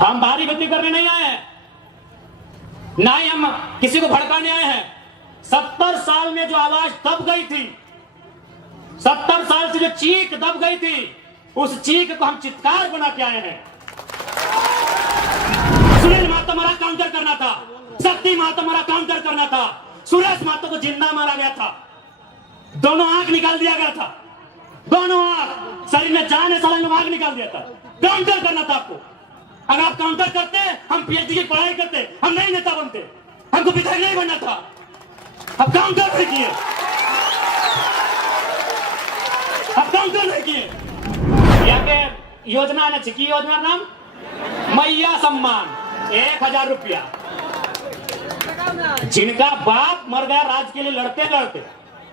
हम भारी गति करने नहीं आए हैं, ना ही हम किसी को भड़काने आए हैं। 70 साल में जो आवाज दब गई थी, 70 साल से जो चीख दब गई थी, उस चीख को हम चित्कार बना के आए हैं। सुनील महतो हमारा काउंटर करना था, शक्ति महतो हमारा काउंटर करना था, सुरेश महतो को जिंदा मारा गया था, दोनों आंख निकाल दिया गया था, दोनों आंख, शरीर में जान है, साला आंख निकाल दिया था। काउंटर करना था आपको। अगर आप काउंटर करते, हम पीएचडी की पढ़ाई करते, हम नहीं नेता बनते, हमको विधायक नहीं बनना था। अब काउंटर नहीं किए, अब काउंटर नहीं किए। यहाँ पे योजना है, की योजना नाम मैया सम्मान, 1000 रुपया। जिनका बाप मर गया राज के लिए लड़ते लड़ते,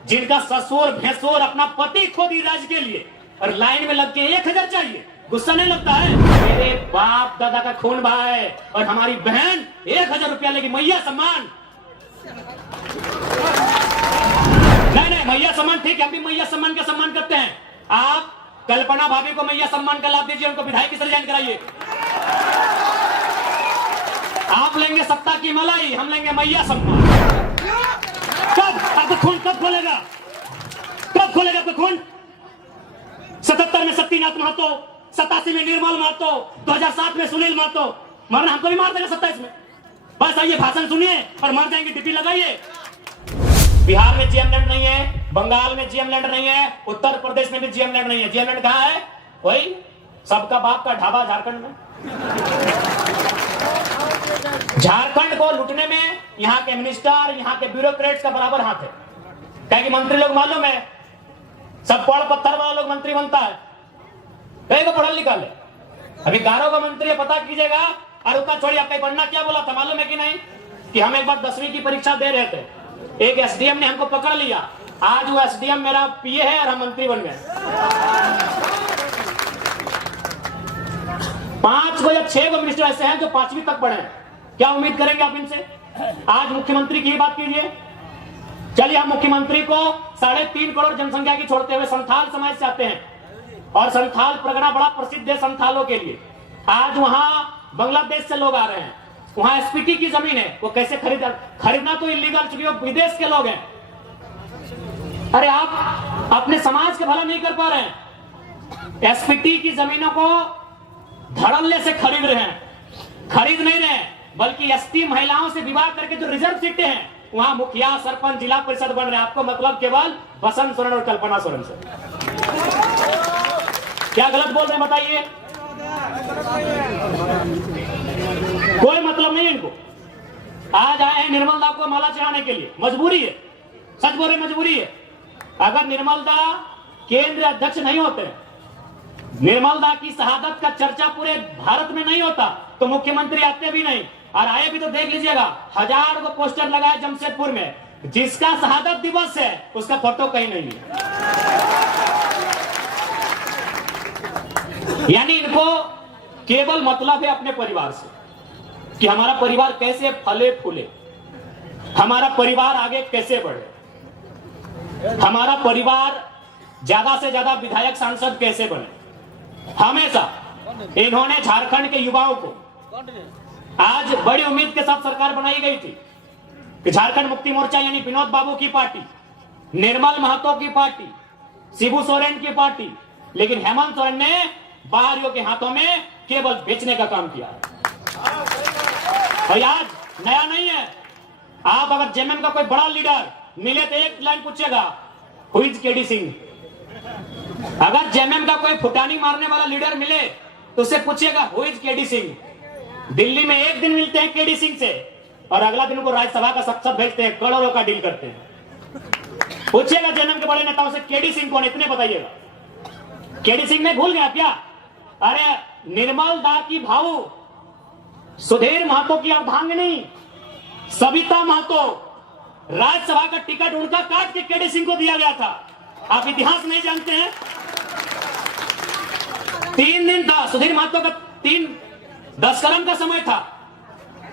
जिनका ससुर भैंसुर अपना पति खो दी राज के लिए, और लाइन में लग के 1000 चाहिए, गुस्सा नहीं लगता है? मेरे बाप दादा का खून बहा है और हमारी बहन 1000 रुपया लेगी, मैया सम्मान। नहीं, मैया सम्मान ठीक है, हम भी मैया सम्मान का सम्मान करते हैं। आप कल्पना भाभी को मैया सम्मान का लाभ दीजिए, उनको विधायक से रिजाइन कराइए। आप लेंगे सत्ता की मलाई, हम लेंगे मैया सम्मान। कब आपका खून कब खोलेगा? कब खोलेगा आपका खून? 77 में शक्तिनाथ महतो, 87 में निर्मल महतो, 2007 में सुनील महतो। मरना हमको भी मार देगा 27 में। बस आइए, भाषण सुनिए और मर जाएंगे, टिप्पी लगाइए। बिहार में जीएम लैंड नहीं है, बंगाल में जीएम लैंड नहीं है, उत्तर प्रदेश में भी जीएम लैंड नहीं है। जीएम लैंड कहाँ है? वही सबका बाप का ढाबा झारखंड में। झारखंड को लूटने में यहाँ के मिनिस्टर, यहाँ के ब्यूरोक्रेट्स का बराबर हाथ है। क्या कि मंत्री लोग मालूम है, सब पढ़ पत्थर वाला लोग मंत्री बनता है, कहीं को पढ़ा लिखा ले। अभी गारो का मंत्री है, पता कीजिएगा। और उतना छोड़िए, आपका पढ़ना क्या बोला था मालूम है कि नहीं? कि हम एक बार 10वीं की परीक्षा दे रहे थे, एक एसडीएम ने हमको पकड़ लिया। आज वो एसडीएम मेरा पीए है और हम मंत्री बन गए। 5 को या 6 को मिनिस्टर ऐसे हैं जो 5वीं तक पढ़े हैं। क्या उम्मीद करेंगे आप इनसे? आज मुख्यमंत्री की बात कीजिए। चलिए, हम मुख्यमंत्री को 3.5 करोड़ जनसंख्या की छोड़ते हुए संथाल समाज से आते हैं, और संथाल परगना बड़ा प्रसिद्ध है संथालों के लिए। आज वहां बांग्लादेश से लोग आ रहे हैं, वहां एसपीटी की जमीन है, वो कैसे खरीदना तो इलीगल, चूंकि वो विदेश के लोग हैं। अरे आप अपने समाज का भला नहीं कर पा रहे हैं, एसपीटी की जमीनों को धड़ल्ले से खरीद रहे हैं। खरीद नहीं रहे, बल्कि एसटी महिलाओं से विवाह करके जो रिजर्व सीटें हैं, वहां मुखिया, सरपंच, जिला परिषद बन रहे हैं। आपको मतलब केवल बसंत सोरेन और कल्पना सोरेन से। क्या गलत बोल रहे हैं बताइए? कोई मतलब नहीं इनको। आज आए हैं निर्मल दा को माला चढ़ाने के लिए, मजबूरी है, सच बोल रहे मजबूरी है। अगर निर्मल दा केंद्रीय अध्यक्ष नहीं होते, निर्मल दा की शहादत का चर्चा पूरे भारत में नहीं होता, तो मुख्यमंत्री आते भी नहीं। और आए भी तो देख लीजिएगा, 1000 को पोस्टर लगाए जमशेदपुर में, जिसका शहादत दिवस है उसका फोटो कहीं नहीं है। यानी इनको केवल मतलब है अपने परिवार से, कि हमारा परिवार कैसे फले फूले, हमारा परिवार आगे कैसे बढ़े, हमारा परिवार ज्यादा से ज्यादा विधायक सांसद कैसे बने। हमेशा इन्होंने झारखंड के युवाओं को, आज बड़ी उम्मीद के साथ सरकार बनाई गई थी कि झारखंड मुक्ति मोर्चा यानी विनोद बाबू की पार्टी, निर्मल महतो की पार्टी, शिबू सोरेन की पार्टी, लेकिन हेमंत सोरेन ने बाहरियों के हाथों में केवल बेचने का काम किया। और आज नया नहीं है। आप अगर जेएमएम का कोई बड़ा लीडर मिले तो एक लाइन पूछेगा, हु इज केडी सिंह। अगर जेएमएम का कोई फुटानी मारने वाला लीडर मिले तो उससे पूछेगा, who is KD Singh. Delhi में एक दिन मिलते हैं केडी सिंह से, और अगला दिन उनको राज्यसभा का संसद भेजते हैं, करोड़ों का डील करते हैं। पूछिएगा जेएमएम के बड़े नेताओं से, केडी सिंह कौन, इतने बताइएगा। केडी सिंह ने भूल गया क्या? अरे निर्मल दा की भाऊ सुधीर महतो की अर्धांगिनी सविता महतो, राज्यसभा का टिकट उनका काट के केडी सिंह को दिया गया था। आप इतिहास नहीं जानते हैं? 3 दिन था सुधीर महतो का, 10 कलम का समय था।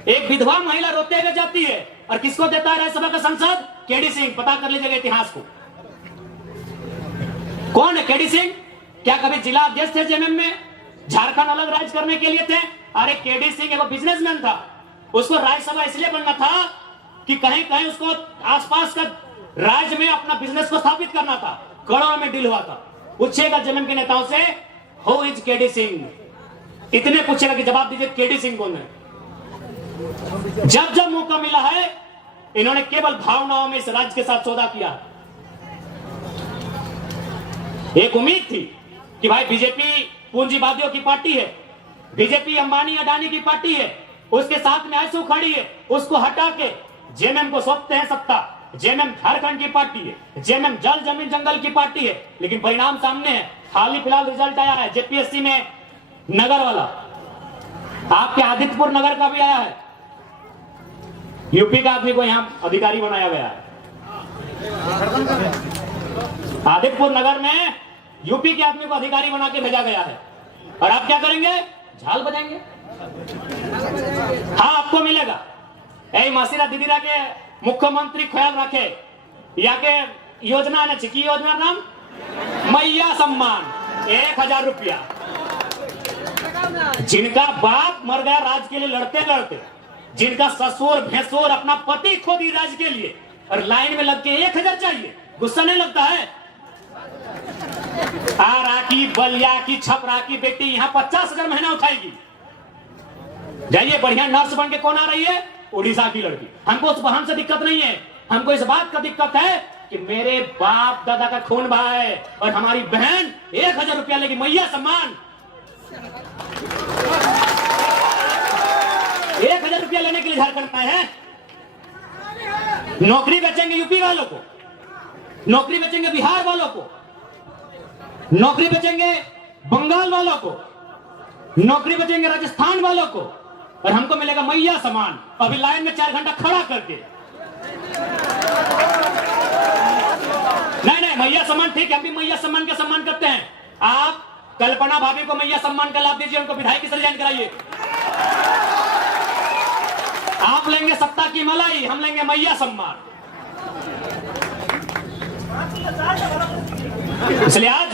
एक विधवा महिला रोते हुए जाती है, और किसको देता है राज्यसभा का सांसद? केडी सिंह। पता कर लीजिएगा इतिहास को, कौन है केडी सिंह। क्या कभी जिला अध्यक्ष थे जेएमएम में? झारखंड अलग राज्य करने के लिए थे। अरे केडी सिंह एक बिजनेसमैन था, उसको राज्यसभा इसलिए बनना था कि कहीं कहीं उसको आसपास का राज्य में अपना बिजनेस को स्थापित करना था। करोड़ों में डील हुआ था। पूछेगा जमीन के नेताओं से, हु इज केडी सिंह, इतने पूछेगा कि जवाब दीजिए केडी सिंह कौन है। जब जब मौका मिला है इन्होंने केवल भावनाओं में इस राज्य के साथ सौदा किया। एक उम्मीद थी कि भाई बीजेपी पूंजीवादियों की पार्टी है, बीजेपी अंबानी अडानी की पार्टी है, उसके साथ में आंसू खड़ी है, उसको हटा के जेएमएम को सौंपते हैं सत्ता। जेएमएम झारखंड की पार्टी है, जेएमएम जल जमीन जंगल की पार्टी है, लेकिन परिणाम सामने है। हाल ही फिलहाल रिजल्ट आया है जेपीएससी में, नगर वाला, आपके आदित्यपुर नगर का भी आया है। यूपी का आदमी को यहां अधिकारी बनाया गया है। आदित्यपुर नगर में यूपी के आदमी को अधिकारी बना के भेजा गया है। और आप क्या करेंगे? झाल बजाएंगे। हाँ, आपको मिलेगा। ऐ मासीरा दीदीरा के मुख्यमंत्री ख्याल रखे, या के योजना ने चिकी योजना नाम मैया सम्मान 1000 रुपया। जिनका बाप मर गया राज्य के लिए लड़ते लड़ते, जिनका ससुर भैंसुर अपना पति खो दी राज्य के लिए, और लाइन में लग के 1000 चाहिए, गुस्सा नहीं लगता है? आरा की, बलिया की, छपरा की बेटी यहाँ 50,000 महीना उठाएगी। जाइए, बढ़िया नर्स बन के कौन आ रही है? उड़ीसा की लड़की। हमको उस बहन से दिक्कत नहीं है, हमको इस बात का दिक्कत है कि मेरे बाप दादा का खून बहा है और हमारी बहन 1000 रुपया लेगी, मैया सम्मान। 1000 रुपया लेने के लिए झारखंड में है। नौकरी बेचेंगे यूपी वालों को, नौकरी बेचेंगे बिहार वालों को, नौकरी बेचेंगे बंगाल वालों को, नौकरी बेचेंगे राजस्थान वालों को, और हमको मिलेगा मैया सम्मान। अभी लाइन में 4 घंटा खड़ा करके। नहीं, मैया सम्मान ठीक है, हम भी मैया सम्मान का सम्मान करते हैं। आप कल्पना भाभी को मैया सम्मान का लाभ दीजिए, उनको विधायक से रिजाइन कराइए। आप लेंगे सत्ता की मलाई, हम लेंगे मैया सम्मान। इसलिए आज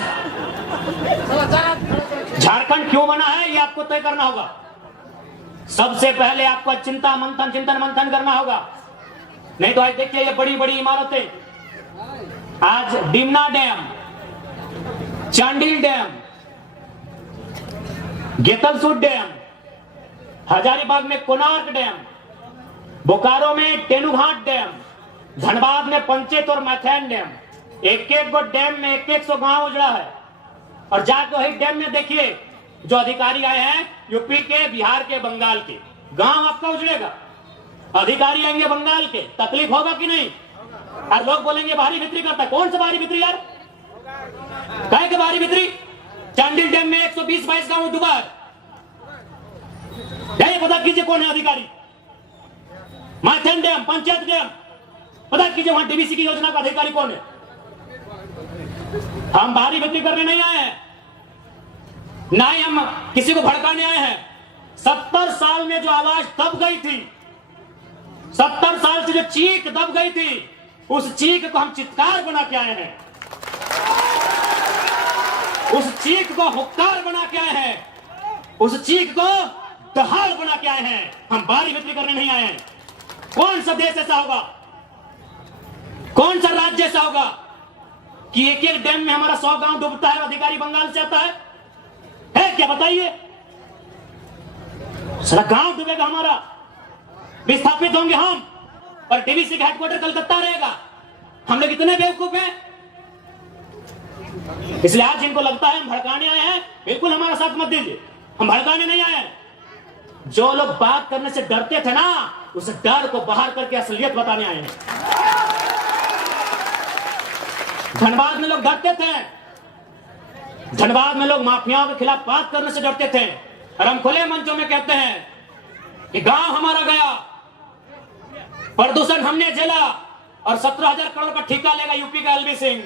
झारखंड क्यों बना है ये आपको तय करना होगा। सबसे पहले आपको चिंतन मंथन करना होगा। नहीं तो आज देखिए ये बड़ी बड़ी इमारतें, आज Dimna dam, Chandil dam, Getalsud dam, Hazaribagh में कोणार्क डैम, बोकारो में तेनुघाट डैम, धनबाद में पंचेत और मैथैन डैम, एक एक गो डैम में 100 गांव उजड़ा है। और जाके वही डैम में देखिए जो अधिकारी आए हैं यूपी के, बिहार के, बंगाल के, गांव आपका उजड़ेगा। अधिकारी आएंगे बंगाल के, तकलीफ होगा कि नहीं? और लोग बोलेंगे बाहरी बिक्री करता है। कौन सा बाहरी बिक्री यार? काहे के बाहरी बिक्री? चांडिल डैम में 120-22 गांव डूबा है। ये पता कीजिए कौन है अधिकारी। मैथन डैम, पंचायत डैम, पता कीजिए वहां डीवीसी की योजना का अधिकारी कौन है। हम बाहरी बिक्री करने नहीं आए हैं, ना ही हम किसी को भड़काने आए हैं। 70 साल में जो आवाज दब गई थी, 70 साल से जो चीख दब गई थी, उस चीख को हम चित्कार बना के आए हैं, उस चीख को हुक्कार बना के आए हैं, उस चीख को दहाड़ बना के आए हैं। हम बाहरी बिक्री करने नहीं आए हैं। कौन सा देश ऐसा होगा, कौन सा राज्य ऐसा होगा कि एक एक डैम में हमारा 100 गांव डूबता है, अधिकारी बंगाल से आता है क्या? बताइए, सारा गांव डूबेगा हमारा, विस्थापित होंगे हम, और डीवीसी का हेडक्वार्टर कलकत्ता रहेगा। हम लोग इतने बेवकूफ हैं। इसलिए आज जिनको लगता है हम भड़काने आए हैं, बिल्कुल हमारा साथ मत दीजिए। हम भड़काने नहीं आए हैं। जो लोग बात करने से डरते थे ना, उस डर को बाहर करके असलियत बताने आए हैं। धनबाद में लोग डरते थे, धनबाद में लोग माफियाओं के खिलाफ बात करने से डरते थे, और हम खुले मंचों में कहते हैं कि गांव हमारा गया, प्रदूषण हमने झेला, और 17,000 करोड़ का ठेका लेगा यूपी का एलबी सिंह,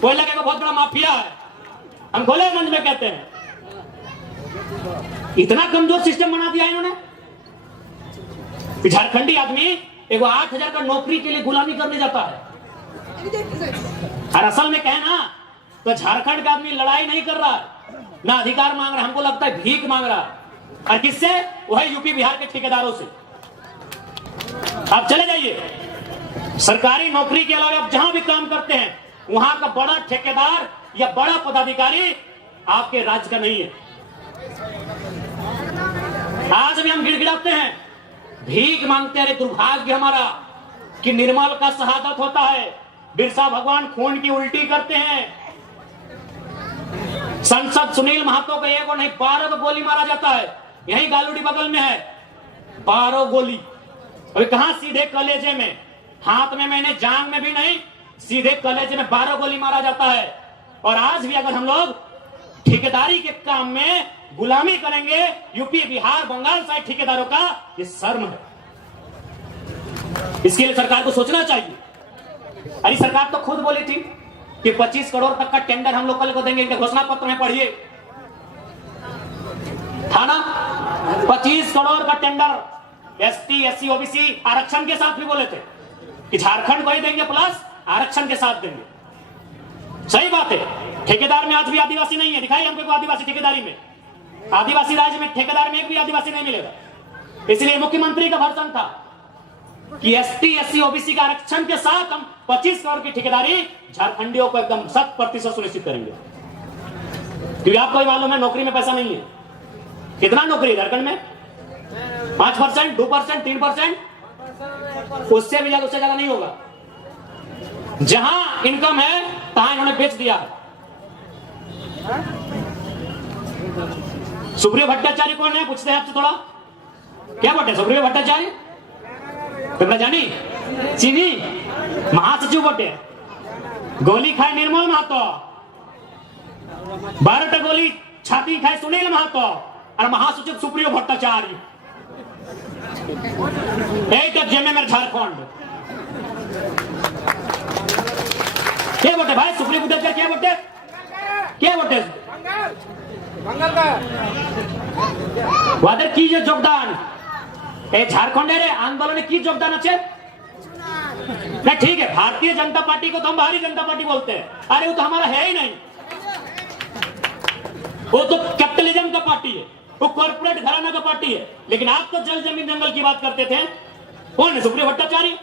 कोयला का बहुत बड़ा माफिया है। हम खुले मंच में कहते हैं। इतना कमजोर सिस्टम बना दिया इन्होंने। झारखंडी आदमी एगो 8,000 का नौकरी के लिए गुलामी करने जाता है। और असल में कहे ना तो झारखंड का आदमी लड़ाई नहीं कर रहा है, ना अधिकार मांग रहा, हमको लगता है भीख मांग रहा है। और किससे? वह यूपी बिहार के ठेकेदारों से। आप चले जाइए, सरकारी नौकरी के अलावा आप जहां भी काम करते हैं, वहां का बड़ा ठेकेदार या बड़ा पदाधिकारी आपके राज्य का नहीं है। आज भी हम गिड़गिड़ाते हैं, भीख मांगते हैं। अरे दुर्भाग्य हमारा कि निर्मल का शहादत होता है, बिरसा भगवान खून की उल्टी करते हैं, संसद सुनील महतो को एक और नहीं 12 गोली मारा जाता है। यही गालूडी बगल में है, 12 गोली। अभी कहां? सीधे कलेजे में, हाथ में मैंने, जांग में भी नहीं, सीधे कलेजे में 12 गोली मारा जाता है। और आज भी अगर हम लोग ठेकेदारी के काम में गुलामी करेंगे यूपी बिहार बंगाल साइड ठेकेदारों का, ये शर्म है। इसके लिए सरकार को सोचना चाहिए। अरे सरकार तो खुद बोली थी कि 25 करोड़ तक का टेंडर हम लोग कल को देंगे, इनके घोषणा पत्र में पढ़िए, था ना? 25 करोड़ का टेंडर एसटी एससी ओबीसी आरक्षण के साथ भी बोले थे कि झारखंड को ही देंगे प्लस आरक्षण के साथ देंगे। सही बात है, ठेकेदार में आज भी आदिवासी नहीं है। दिखाइए हमको आदिवासी ठेकेदारी में, आदिवासी राज्य में ठेकेदार में एक भी आदिवासी नहीं मिलेगा। इसलिए मुख्यमंत्री का भर्सन था कि एसटी एससी ओबीसी का आरक्षण के साथ हम 25 करोड़ की ठेकेदारी झारखंडियों को एकदम 100% सुनिश्चित करेंगे। क्योंकि आपको भी मालूम है नौकरी में पैसा नहीं है। कितना नौकरी झारखंड में? 5%, 2%, 3%, उससे भी ज्यादा, उससे ज्यादा नहीं होगा। जहां इनकम है तहां इन्होंने बेच दिया है। सुप्रियो भट्टाचार्य कौन है? पूछते हैं आपसे थोड़ा, क्या बोलते? सुप्रियो भट्टाचार्य तुमने जानी? चीनी महासचिव बोटे, गोली खाए निर्मल महतो, 12 गोली छाती खाए सुनील महतो, और महासचिव सुप्रियो भट्टाचार्य। एक जेमे में झारखंड क्या बोटे भाई? सुप्रियो भट्टाचार्य क्या बोटे? क्या बोटे? वादर की योगदान झारखंड आंदोलन की योगदान अच्छे नहीं, ठीक है। भारतीय जनता पार्टी को तो हम बाहरी जनता पार्टी बोलते हैं। अरे वो तो हमारा है ही नहीं, वो तो कैपिटलिज्म का पार्टी है, वो कॉर्पोरेट घराना का पार्टी है। लेकिन आप तो जल जमीन जंगल की बात करते थे। कौन है? सुप्रियो भट्टाचार्य।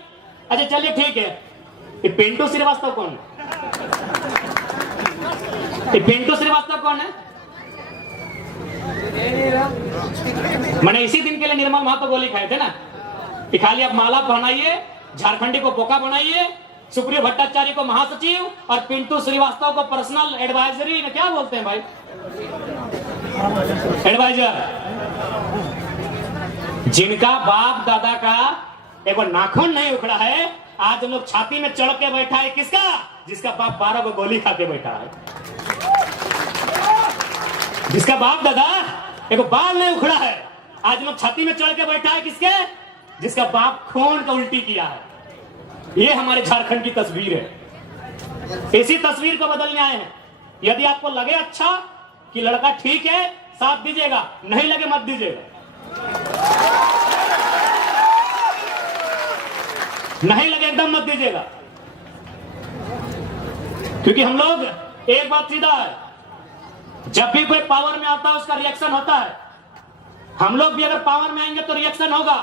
अच्छा चलिए ठीक है, ये पिंटू श्रीवास्तव कौन है? ये पिंटू श्रीवास्तव कौन है? मैंने इसी दिन के लिए निर्मल महतो गोली खाए थे ना कि खाली अब माला पहनाइए, झारखंडी को बोका बनाइए, सुप्रियो भट्टाचार्य को महासचिव और पिंटू श्रीवास्तव को पर्सनल एडवाइजरी, क्या बोलते हैं भाई, एडवाइजर। जिनका बाप दादा का एक नाखून नहीं उखड़ा है, आज हम लोग छाती में चढ़ के बैठा है। किसका? जिसका बाप 12 को गोली खा के बैठा है, जिसका बाप दादा एक बाल नहीं उखड़ा है, आज लोग छाती में चढ़ के बैठा है। किसके? जिसका बाप खून का उल्टी किया है। ये हमारे झारखंड की तस्वीर है। इसी तस्वीर को बदलने आए हैं। यदि आपको लगे अच्छा कि लड़का ठीक है, साथ दीजिएगा, नहीं लगे मत दीजिएगा, नहीं लगे एकदम मत दीजिएगा। क्योंकि हम लोग एक बात सीधा है, जब भी कोई पावर में आता है उसका रिएक्शन होता है। हम लोग भी अगर पावर में आएंगे तो रिएक्शन होगा।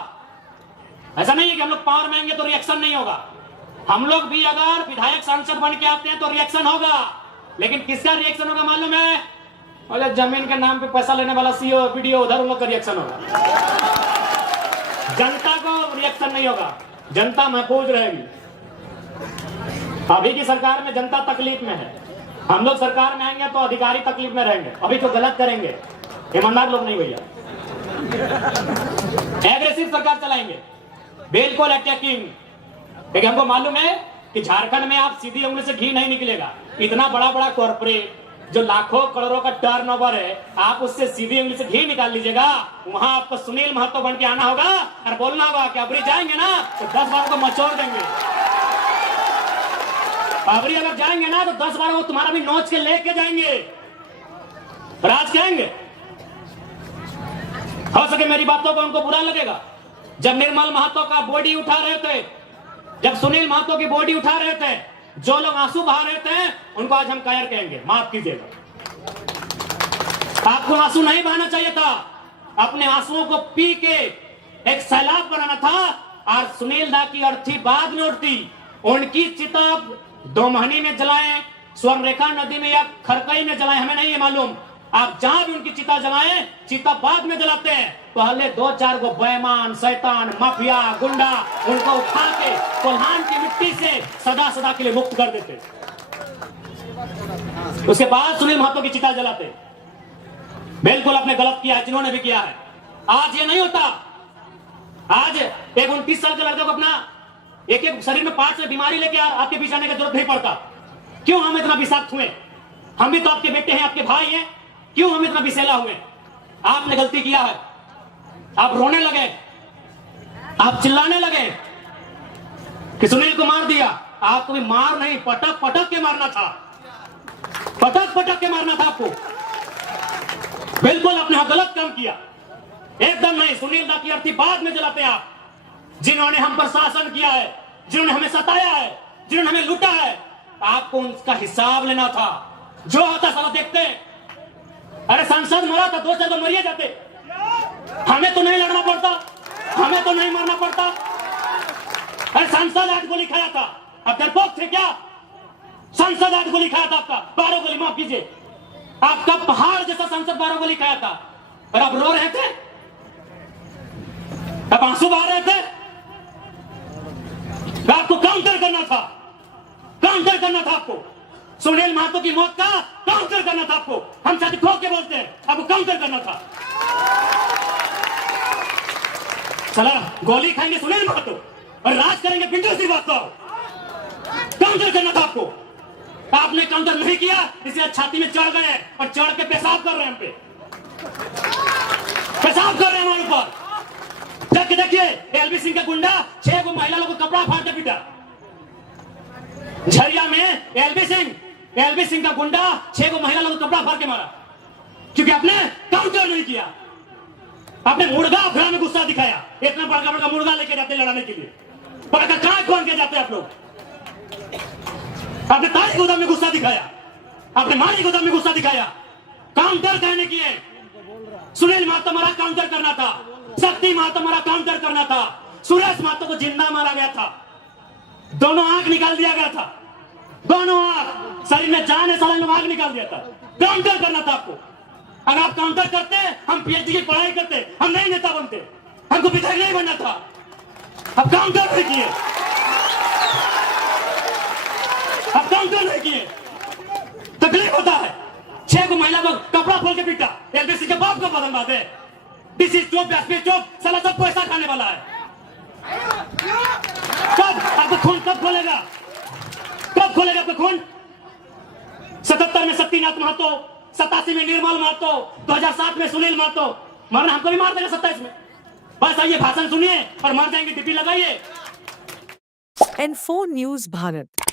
ऐसा नहीं है कि हम लोग पावर में आएंगे तो रिएक्शन नहीं होगा। हम लोग भी अगर विधायक सांसद बन के आते हैं तो रिएक्शन होगा। लेकिन किसका रिएक्शन होगा मालूम है? बोले जमीन के नाम पे पैसा लेने वाला सीओ वीडियो, उधर उन लोग का रिएक्शन होगा। जनता को रिएक्शन नहीं होगा, जनता महफूज रहेगी। अभी की सरकार में जनता तकलीफ में है। हम लोग सरकार में आएंगे तो अधिकारी तकलीफ में रहेंगे। अभी तो गलत करेंगे, ईमानदार लोग नहीं भैया, एग्रेसिव सरकार चलाएंगे, बिल्कुल अटैकिंग। लेकिन हमको मालूम है कि झारखंड में आप सीधी उंगली से घी नहीं निकलेगा। इतना बड़ा बड़ा कॉर्पोरेट जो लाखों करोड़ों का टर्नओवर है, आप उससे सीधी उंगली से घी निकाल लीजिएगा। वहां आपको सुनील महतो बन के आना होगा और बोलना होगा कि अबरी जाएंगे ना तो 10 बार को मचोड़ देंगे। अबरी अगर जाएंगे ना तो 10 बार वो तुम्हारा भी नोच के लेके जाएंगे, राज करेंगे। हो सके मेरी बातों को उनको बुरा लगेगा। जब निर्मल महतो का बॉडी उठा रहे थे, जब सुनील महतो की बॉडी उठा रहे थे, जो लोग आंसू बहा रहे थे, उनको आज हम कायर कहेंगे, माफ कीजिएगा। आपको आंसू नहीं बहाना चाहिए था, अपने आंसुओं को पी के एक सैलाब बनाना था। और सुनील दा की अर्थी बाद में उठती, उनकी चिता 2 महीने में जलाएं, स्वर्णरेखा नदी में या खरकई में जलाएं, हमें नहीं है मालूम। आप जहां भी उनकी चिता जलाएं, चिता बाद में जलाते हैं। पहले 2-4 गो बेईमान, शैतान, माफिया, गुंडा उनको उठा के कोल्हान की मिट्टी से सदा सदा के लिए मुक्त कर देते, उसके बाद सुनील महतो की चिता जलाते। बिल्कुल आपने गलत किया है, जिन्होंने भी किया है। आज ये नहीं होता। आज एक 29 साल के लड़के को अपना एक शरीर में पार्ट से बीमारी लेके आपके बीच आने की जरूरत नहीं पड़ता। क्यों हम इतना विषाक्त हुए? हम भी तो आपके बेटे हैं, आपके भाई हैं, क्यों हम इतना विषैला हुए? आपने गलती किया है, आप रोने लगे, आप चिल्लाने लगे कि सुनील को मार दिया। आपको भी मार नहीं, पटक पटक के मारना था, पटक पटक के मारना था आपको। बिल्कुल आपने गलत काम किया, एकदम नहीं। सुनील दा की अर्थी बाद में जलाते आप, जिन्होंने हम पर शासन किया है, जिन्होंने हमें सताया है, जिन्होंने हमें लूटा है, आपको उनका हिसाब लेना था। जो होता साला देखते। अरे सांसद मरा था, 2 साल मरिए जाते, हमें तो नहीं लड़ना पड़ता, हमें तो नहीं मरना पड़ता। अरे सांसद 8 गोली खाया था, अब डरपोक थे क्या? सांसद 8 गोली खाया था, आपका 12 गोली, माफ कीजिए, आपका पहाड़ जैसा सांसद 12 गोली खाया था, और आप रो रहे थे, अब आंसू बहा रहे थे। आपको काउंटर करना था, काउंटर करना था आपको। सुनील महतो की मौत का काउंटर करना था आपको। हम साथ ठोक के बोलते हैं, आपको काउंटर करना था। चला गोली खाएंगे सुनील महतो और राज करेंगे पिंटू श्रीवास्तव, काउंटर करना था आपको। आपने काउंटर नहीं किया, इसलिए छाती में चढ़ गए और चढ़ के पेशाब कर रहे हैं, हम पे पेशाब कर रहे हैं हमारे ऊपर। देखिए एलबी सिंह का गुंडा 6 गो महिला लोगों को कपड़ा फाड़ के पीटा। झरिया में एलबी सिंह का गुंडा 6 गो महिला लोगों को कपड़ा फाड़ के मारा, क्योंकि आपने काउंटर नहीं किया। आपने मुर्गा अफरा में गुस्सा दिखाया, इतना बड़का बड़का मुर्गा लेके जाते लड़ाने के लिए, बड़का कहाँ खोल के जाते आप लोग। आपने तारी गोदाम में गुस्सा दिखाया, आपने मारी गोदाम में गुस्सा दिखाया, काउंटर कहने किए। सुनील महतो मरा, काउंटर करना था। शक्ति महतो मरा, काउंटर करना था। सुरेश महतो को जिंदा मारा गया था, दोनों आंख निकाल दिया गया था, दोनों आंख, शरीर में जान है, साले आंख निकाल दिया था। काउंटर करना था आपको। अगर आप काउंटर करते, हम पीएचडी की पढ़ाई करते, हम नहीं नेता बनते, हमको विधायक नहीं बनना था। अब काउंटर नहीं किए, अब काउंटर नहीं किए, तकलीफ होता है। 6 को महिला को कपड़ा खोल के पीटा, एलबीसी के बाप को बदलवा दे। दिस इज चुप, चुप, साला सब पैसा खाने वाला है। कब आपका खून कब खोलेगा? कब खोलेगा आपका खून? 77 में शक्तिनाथ महतो, 87 में निर्मल महतो, 2007 में सुनील महतो। मरना हमको भी मार देगा 27 में। बस आइए भाषण सुनिए और मर जाएंगे, डिप्टी लगाइए। N4 news Bharat.